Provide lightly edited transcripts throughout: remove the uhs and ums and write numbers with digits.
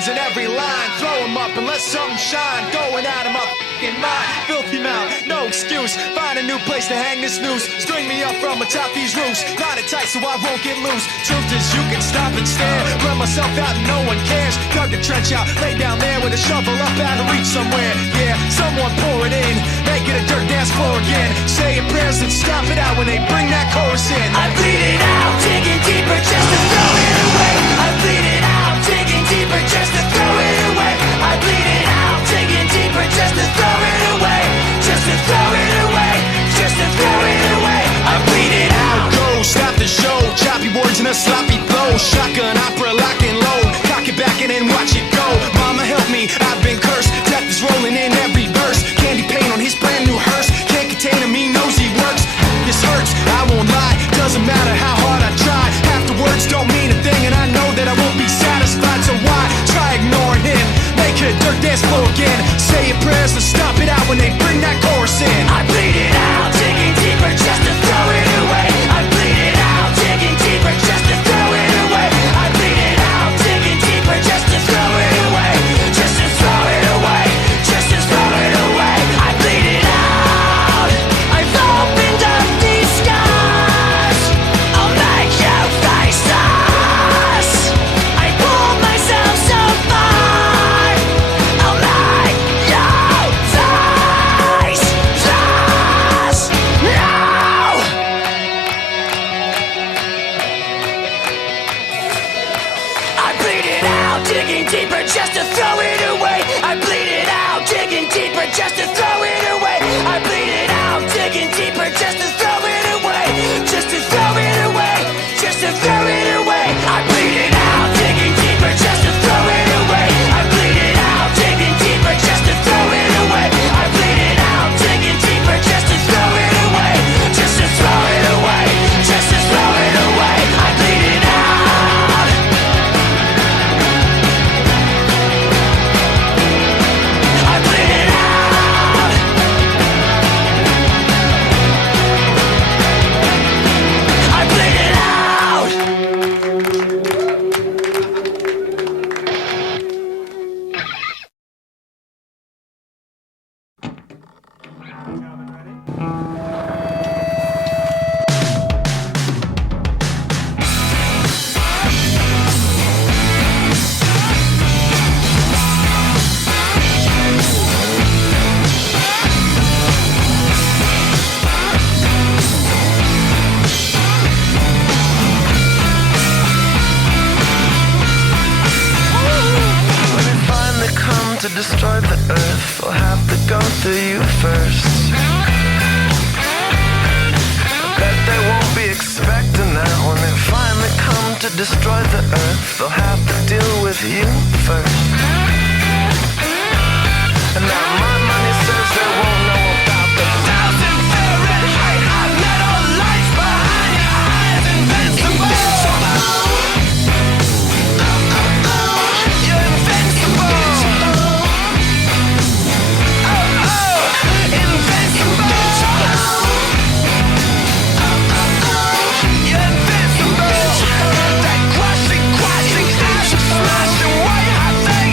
demons in every line. Throw them up and let something shine. Going out of my f***ing mind. Filthy mouth, no excuse. Find a new place to hang this noose. String me up from atop these roofs. Knot it tight so I won't get loose. Truth is you can stop and stare. Run myself out and no one cares. Dug the trench out, lay down there with a shovel up out of reach somewhere. Yeah, someone pour it in. Make it a dirt dance floor again. Say your prayers and stop it out when they bring that chorus in. I bleed it out, digging deeper just to throw it away. I bleed it out, digging deeper just to throw it away. I bleed it out, digging deeper just to throw it away. Just to throw it away, just to throw it away. I bleed it out. Go, stop the show. Choppy words and a sloppy flow. Shotgun opera, lock and load. Cock it back and then watch it go. Mama help me, I've been cursed. Death is rolling in every verse. Candy paint on his brand new hearse. Can't contain him, he knows he works. This hurts, I won't lie. Doesn't matter how hard I try. Half the words don't mean a thing, and I know that I won't be satisfied. So why try ignoring him? Make it a dirt dance floor again. Say your prayers and stop it out when they bring that chorus in. I bleed it out, digging deeper just to throw it away. I bleed it out, digging deeper just to throw it away. I bleed it out, digging deeper just to throw it away. Just to throw it away, just to throw it away. I bleed it out. I've opened up these skies. I'll make you face us. I pulled myself so far. I'll make you face us. No! I bleed it out, digging deeper just to throw it away. I bleed it out, digging deeper just to throw it away. I bleed it out, digging deeper just to throw it away. Just to throw it away, just to throw it away. I bleed it out, digging deeper just to throw it away. I bleed it out, digging deeper just to throw it away. I bleed it out, digging deeper just to throw it away. Just to throw it away, just to throw it away. I bleed it out. I bleed it out. I bleed it out. When they finally come to destroy the earth, they'll have to go through you first. I bet they won't be expecting that. When they finally come to destroy the earth, they'll have to deal with you first. And now my money says they won't know about the 1,000 Fahrenheit hot metal lights behind your eyes. Invincible. You're invincible. Oh, oh, invincible. You're invincible. That crushing, crashing, ash, smashing, white hot thing.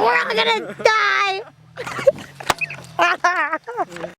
We're all gonna die.